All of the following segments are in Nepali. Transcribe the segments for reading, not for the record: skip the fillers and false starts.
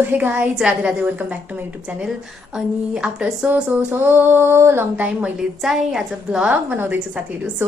So hey guys Radhe Radhe welcome back to my YouTube channel. अनि आफ्टर सो लङ टाइम मैले चाहिँ आज भ्लग बनाउँदैछु साथीहरू। सो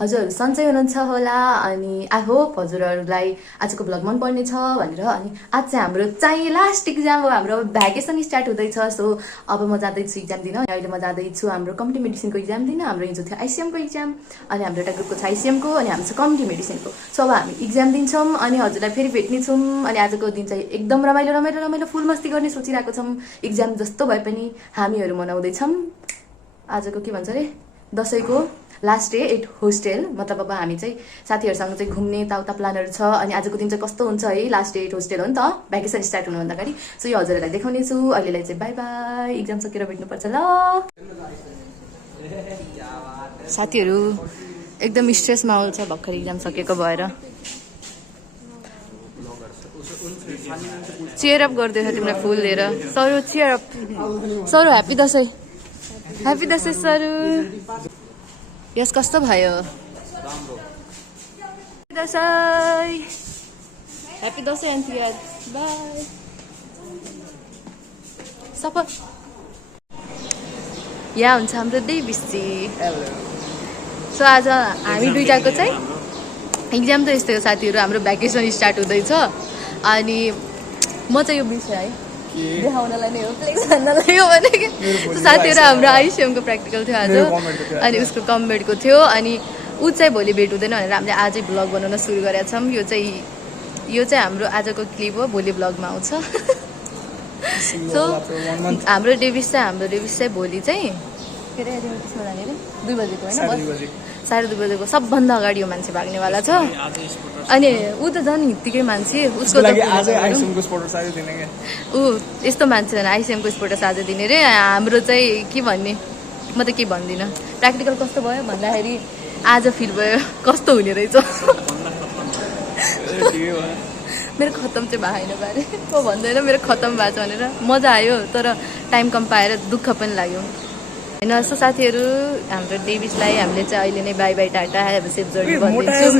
हजुरहरू सन्चै हुनुहुन्छ होला अनि आई होप हजुरहरूलाई आजको भ्लग मन पर्ने छ भनेर। अनि आज चाहिँ हाम्रो चाहिँ लास्ट इक्जाम हो, हाम्रो भ्याकेसन स्टार्ट हुँदैछ। सो अब म जाँदैछु इक्जाम दिन। अहिले म जाँदैछु हाम्रो कम्युनिटी मेडिसिनको इक्जाम दिन। हाम्रो हिजो थियो आइसिएमको इक्जाम अनि हाम्रो एउटा ग्रुपको छ आइसिएमको अनि हाम्रो छ कम्युनिटी मेडिसिनको। सो अब हामी इक्जाम दिन्छौँ अनि हजुरलाई फेरि भेट्नेछौँ। अनि आजको दिन चाहिँ एकदम रमाइलो फुल मस्ती गर्ने सोचिरहेको छौँ। इक्जाम जस्तो भए पनि हामीहरू मनाउँदैछौँ आजको के भन्छ अरे दसैँको लास्ट डे एट होस्टेल। मतलब अब हामी चाहिँ साथीहरूसँग चाहिँ घुम्ने यताउता प्लानहरू छ। अनि आजको दिन चाहिँ कस्तो हुन्छ है, लास्ट डे एट होस्टेल हो नि त, भ्याकेसन स्टार्ट हुनुभन्दा अगाडि। सो यो हजुरहरूलाई देखाउने छु। अहिलेलाई चाहिँ बाई बाई, इक्जाम सकेर भेट्नुपर्छ ल। साथीहरू एकदम स्ट्रेस माहौल छ भर्खर इक्जाम सकेको भएर। चेयर अप गरिदिएछ तिमीलाई फुल दिएर। सरू चेयर अप। सरू ह्याप्पी दसैँ। ह्याप्पी दसैँ सरू। यस कस्तो भयो? दसैँ ह्याप्पी दसैँ आन्टी यार। बाई। सफा यहाँ हुन्छ हाम्रो देवीसी। सो आज हामी दुईटाको चाहिँ इक्जाम त यस्तै हो साथीहरू। हाम्रो भ्याकेसन स्टार्ट हुँदैछ अनि म चाहिँ यो विषय है देखाउनलाई नै हो, फ्लेक्स गर्नलाई हो भने कि साथीहरू हाम्रो आइसिएमको प्र्याक्टिकल थियो आज अनि उसको कम्बेडको थियो। अनि ऊ चाहिँ भोलि भेट हुँदैन भनेर हामीले आजै भ्लग बनाउन सुरु गरेका छौँ। यो चाहिँ हाम्रो आजको क्लिप हो, भोलि भ्लगमा आउँछ। सो हाम्रो डेभिस चाहिँ भोलि चाहिँ के अरे त्यसमा जाने अरे 2 बजेको होइन, 2:30 बजेको सबभन्दा अगाडि यो मान्छे भाग्नेवाला छ। अनि ऊ त झन् हित्तिकै मान्छे, उसको ऊ यस्तो मान्छे झन् आइसिएमको स्पोर्टस आज दिने रे। हाम्रो चाहिँ के भन्ने, म त के भन्दिनँ। प्र्याक्टिकल कस्तो भयो भन्दाखेरि आज फिल भयो कस्तो हुने रहेछ। मेरो खतम चाहिँ भएन बारे म भन्दैन, मेरो खतम भएको छ भनेर। मजा आयो तर टाइम कम पाएर दुःख पनि लाग्यो होइन। सो साथीहरू हाम्रो डेभिसलाई हामीले चाहिँ अहिले नै bye bye tata have safe journey भनिदिन्छौँ।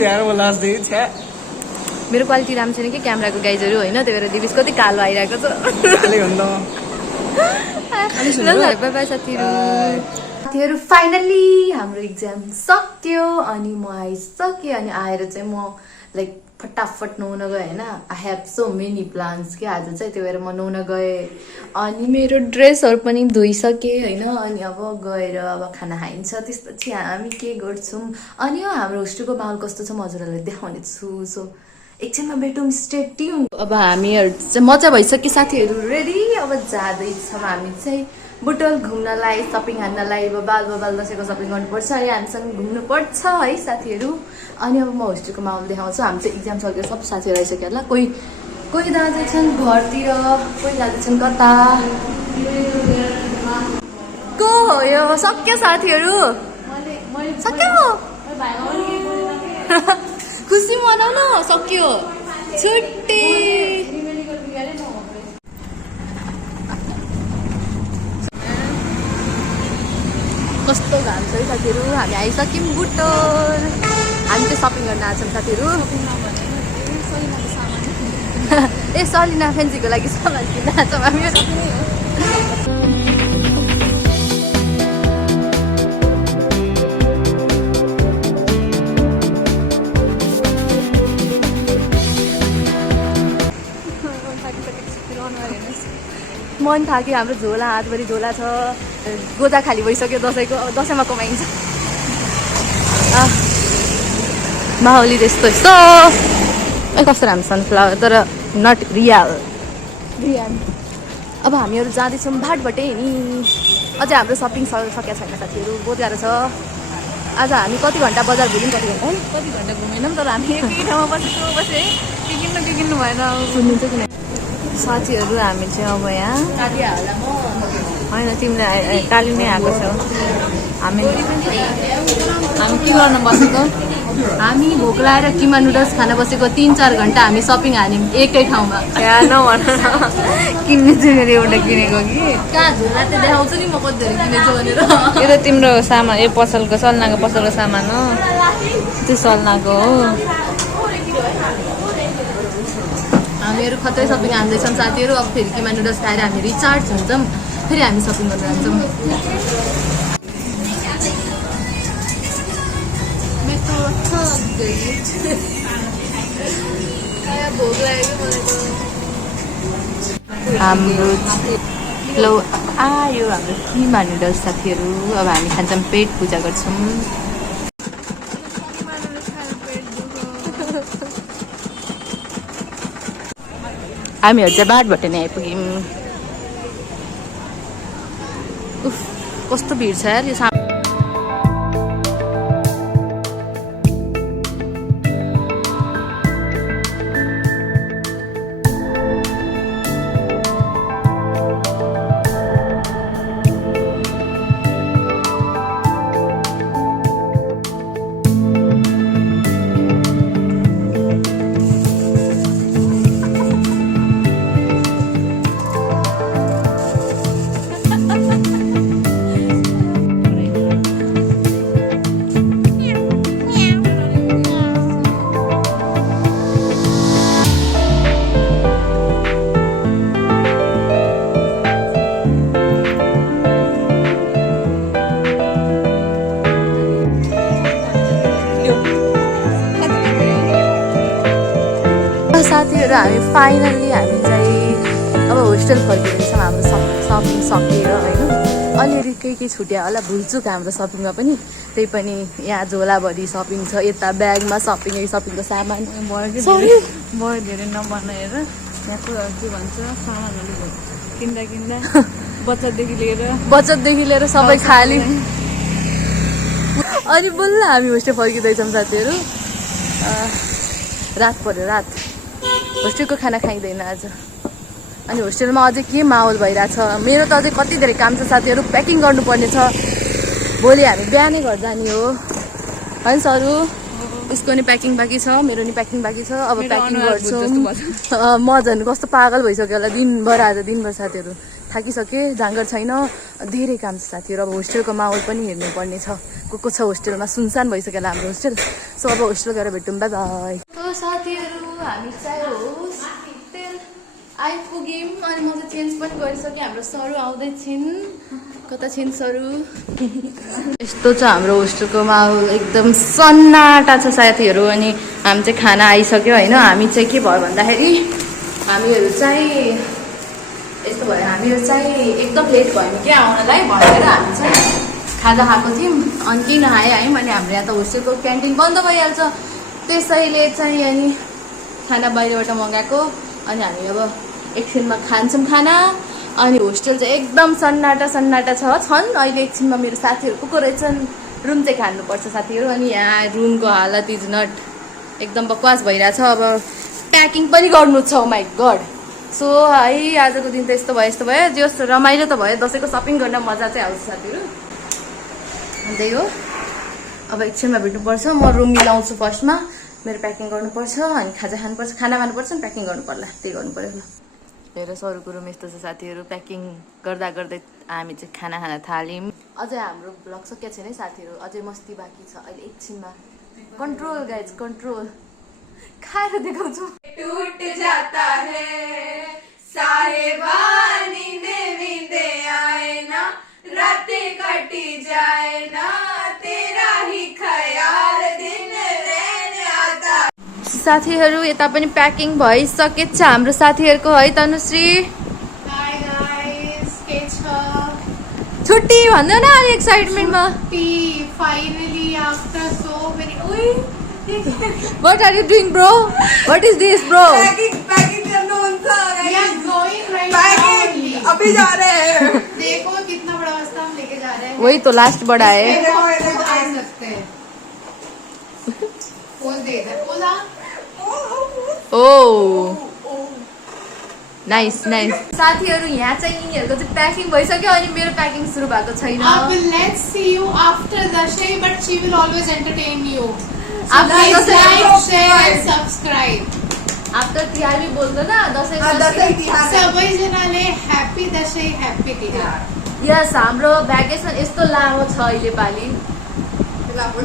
मेरो क्वालिटी राम्रो छैन कि क्यामेराको गाइजहरू होइन, त्यही भएर डेभिस कति कालो आइरहेको छ। बाई बाई साथीहरू। फाइनल्ली हाम्रो इक्जाम सक्यो अनि म आइसकेँ। अनि आएर चाहिँ म लाइक फटाफट नुहाउन गएँ होइन। I have so many plans कि आज चाहिँ, त्यही भएर म नुहाउन गएँ। अनि मेरो ड्रेसहरू पनि धोइसकेँ होइन। अनि अब गएर अब खाना खाइन्छ, त्यसपछि हामी के गर्छौँ। अनि हाम्रो होस्टेलको माहौल कस्तो छ म हजुरहरूलाई देखाउने छु। सो एकछिनमा भेटौँ, स्टे ट्युन। अब हामीहरू चाहिँ मजा भइसक्यो साथीहरू, रेडी। अब जाँदैछौँ हामी चाहिँ बुटवल घुम्नलाई, सपिङ हान्नलाई। अब बाल दसैँको सपिङ गर्नुपर्छ है, हामीसँग घुम्नुपर्छ है साथीहरू। अनि अब म होस्टेलको माहौल देखाउँछु। हामी चाहिँ इक्जाम सकेर सब साथीहरू आइसक्यो होला। कोही जाँदैछन् घरतिर, कोही जाँदैछन् कता। को हो यो? सक्यो साथीहरू, सक्यो। खुसी मनाउनु सक्यो, छुट्टी। कस्तो घाम छ है साथीहरू। हामी आइसक्यौँ बुटोल। हामी चाहिँ सपिङ गर्न आएको छौँ साथीहरू। ए सलिना फेन्सीको लागि सामान किन्न आएको छौँ हामी। मन थाक्यो, हाम्रो झोला हातभरि झोला छ, गोजा खाली भइसक्यो दसैँको। दसैँमा कमाइन्छ माहौली त्यस्तो यस्तो। कस्तो राम्रो सनफ्लावर तर नट रियल। अब हामीहरू जाँदैछौँ भाटबाटै नि। अझै हाम्रो सपिङ सकेको छैन साथीहरू, बहुत गाह्रो छ। आज हामी कति घन्टा बजार घुम्यौँ, कति घन्टा घुमेनौँ, तर हामी एकै ठाउँमा बसेँ। के किन्नु भएन सुन्नुहुन्छ कि साथीहरू। हामी चाहिँ अब यहाँ होइन, तिमीले टाली नै आएको छौ। हामी के गर्न बसेको? हामी भोक लागेर किमा नुडल्स खान बसेको। 3-4 घन्टा हामी सपिङ हान्यौँ एकै ठाउँमा। नभन किन्ने चाहिँ मेरो एउटा किनेको कि कहाँ झोला चाहिँ देखाउँछु नि म कति धेरै किनेछु भनेर। यो त तिम्रो सामान, यो सल्नाको पसलको सामान हो, त्यो सल्नाको हो। हामीहरू खतै सपिङ हान्दैछौँ साथीहरू। अब फेरि किमा नुडल्स खाएर हामी रिचार्ज हुन्छौँ, फेरि हामी सपिङ गर्न जान्छौँ। हाम्रो लो आयो हाम्रो किमा नुडल्स साथीहरू। अब हामी खान्छौँ, पेट पूजा गर्छौँ। हामीहरू चाहिँ बाटबाट नै आइपुग्यौँ। उफ कस्तो भिड छ यार यो साथीहरू। हामी फाइनल्ली हामी चाहिँ अब होस्टेल फर्किँदैछौँ। हाम्रो सपिङ सकिएर होइन, अलिअलि केही छुट्या होला, भुल्चुक हाम्रो सपिङमा पनि। त्यही पनि यहाँ झोलाभरि सपिङ छ, यता ब्यागमा सपिङको सामान बहुत धेरै नबनाएर यहाँको के भन्छ सामानहरू किन्दा बचतदेखि लिएर सबै खाली। अनि बल्ल हामी होस्टेल फर्किँदैछौँ साथीहरू। रात पर्यो, रात होस्टेलको खाना खाइँदैन आज। अनि होस्टेलमा अझै के माहौल भइरहेछ। मेरो त अझै कति धेरै काम छ साथीहरू, प्याकिङ गर्नुपर्ने छ। भोलि हामी बिहानै घर जाने हो होइन सरू? उसको नि प्याकिङ बाँकी छ, मेरो नि प्याकिङ बाँकी छ। अब प्याकिङ गर्छौँ। म झन् कस्तो पागल भइसक्यो होला दिनभर, आज दिनभर साथीहरू थाकिसकेँ, जाँगर छैन, धेरै काम छ साथीहरू। अब होस्टेलको माहौल पनि हेर्नुपर्ने छ, को छ होस्टेलमा। सुनसान भइसक्यो होला हाम्रो होस्टेल। सो अब होस्टेल गएर भेटौँ, बाई बाई। साथीहरू हामी चाहिँ होस्टेल आइपुग्यौँ। अनि म चाहिँ चेन्ज पनि गरिसकेँ। हाम्रो सरू आउँदैछिन्, कता छिन् सरू? यस्तो छ हाम्रो होस्टेलको माहौल, एकदम सन्नाटा छ साथीहरू। अनि हामी चाहिँ खाना आइसक्यो होइन। हामी चाहिँ के भयो भन्दाखेरि हामीहरू चाहिँ यस्तो भयो, हामीहरू चाहिँ एकदम लेट भयो नि क्या आउनलाई भनेर हामी चाहिँ खाजा खाएको थियौँ। अनि किन आयौँ अनि हाम्रो यहाँ त होस्टेलको क्यान्टिन बन्द भइहाल्छ, त्यसैले चाहिँ अनि खाना बाहिरबाट मगाएको। अनि हामी अब एकछिनमा खान्छौँ खाना। अनि होस्टेल चाहिँ एकदम सन्नाटा छन्। अहिले एकछिनमा मेरो साथीहरू को रहेछन्, रुम चाहिँ खानुपर्छ साथीहरू। अनि यहाँ रुमको हालत इज नट, एकदम बकवास भइरहेछ। अब प्याकिङ पनि गर्नु छ, माई गड। सो है आजको दिन त यस्तो भयो। जस रमाइलो त भयो, दसैँको सपिङ गर्न मजा चाहिँ आउँछ साथीहरू। त्यही हो, अब एकछिनमा भेट्नुपर्छ। म रुम मिलाउँछु फर्स्टमा, मेरो प्याकिङ गर्नुपर्छ, अनि खाजा खानुपर्छ, खाना खानुपर्छ, अनि प्याकिङ गर्नु पर्ला, त्यही गर्नु पऱ्यो ल। हेर सरूको रुम यस्तो छ साथीहरू। प्याकिङ गर्दा हामी चाहिँ खाना खान थाल्यौँ। अझै हाम्रो भ्लग सकिएको छैन है साथीहरू, अझै मस्ती बाँकी छ। अहिले एकछिनमा कन्ट्रोल गाइज, कन्ट्रोल खाएर देखाउँछु। टूट जाता है साहेबा, नींदे नींदे आए ना, रातें कटी जाए ना, तेरा ही ख्याल दिन रहने आता। साथीहरू यता पनि प्याकिङ भइसकेछ हाम्रो साथीहरूको है। तनुश्री हाय गाइस, के छ? छुट्टी भन्दैन अलि एक्साइटमेन्टमा। Finally after so many What are you doing, bro? What is this, bro? Packing करना उनका पैकिंग अभी जा रहे हैं। देखो कितना बड़ा बस्ता हम लेके जा रहे हैं। वही तो लास्ट बड़ा है। आ सकते हैं। खोल दे इधर, खोला। Oh. Nice nice. साथीहरू यहाँ चाहिँ यिनीहरूको चाहिँ प्याकिङ भइसक्यो, अनि मेरो प्याकिङ सुरु भएको छैन। अब let's see you after Dussehra, but she will always entertain you. After like, share and subscribe. After Tihar भी बोल्दो न, दसैँ सबैजनाले happy Dashain, happy Tihar. Yes, हाम्रो भ्याकेसन यस्तो लामो छ अहिले पालि। लामो छ।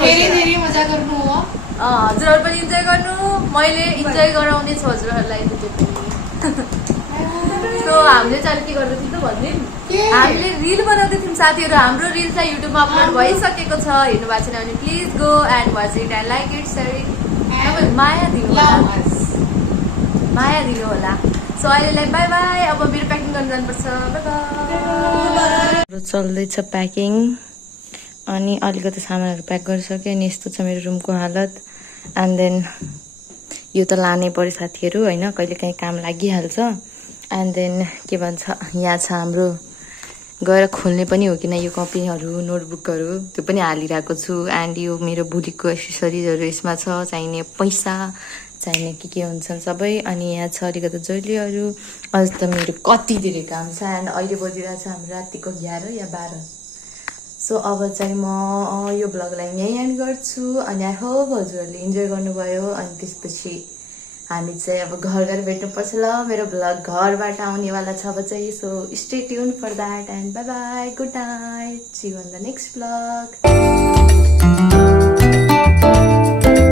धेरै धेरै मजा गर्नु हो। हजुरहरू पनि इन्जोय गर्नु, मैले इन्जोय गराउने छु हजुरहरूलाई भिडियो पनि। सो हामीले चाहिँ के गर्दै थियौँ त भन्दिउँ, हामीले रिल बनाउँदै थियौँ साथीहरू। हाम्रो रिल चाहिँ युट्युबमा अपलोड भइसकेको छ, हेर्नु भएको छैन भने please go and watch it and like it, share it, माया दिनु होला, माया दिनु होला। सो अहिलेलाई बाई बाई। अब मेरो प्याकिङ गर्न जानुपर्छ, बाई बाई। चल्दैछ प्याकिङ, अनि अलिकति सामानहरू प्याक गरिसकेँ। अनि यस्तो छ मेरो रुमको हालत। एन्ड देन यो त लानै पऱ्यो साथीहरू होइन, कहिले काहीँ काम लागिहाल्छ। एन्ड देन के भन्छ, यहाँ छ हाम्रो, गएर खोल्ने पनि हो किन यो कपीहरू नोटबुकहरू, त्यो पनि हालिरहेको छु। एन्ड यो मेरो भोलिको एक्सेसरिजहरू यसमा छ, चाहिने पैसा चाहिने के हुन्छन् सबै। अनि यहाँ छ अलिकति जहिलेहरू। अझ त मेरो कति धेरै काम छ। एन्ड अहिले बजिरहेको छ हाम्रो रातिको 11 या 12। सो अब चाहिँ म यो ब्लगलाई यहीँ एन्ड गर्छु। अनि आई होप हजुरहरूले इन्जोय गर्नुभयो। अनि त्यसपछि हामी चाहिँ अब घर भेट्नुपर्छ ल। मेरो ब्लग घरबाट आउनेवाला छ अब चाहिँ। So stay tune for that and bye bye, good night, see you on the next blog.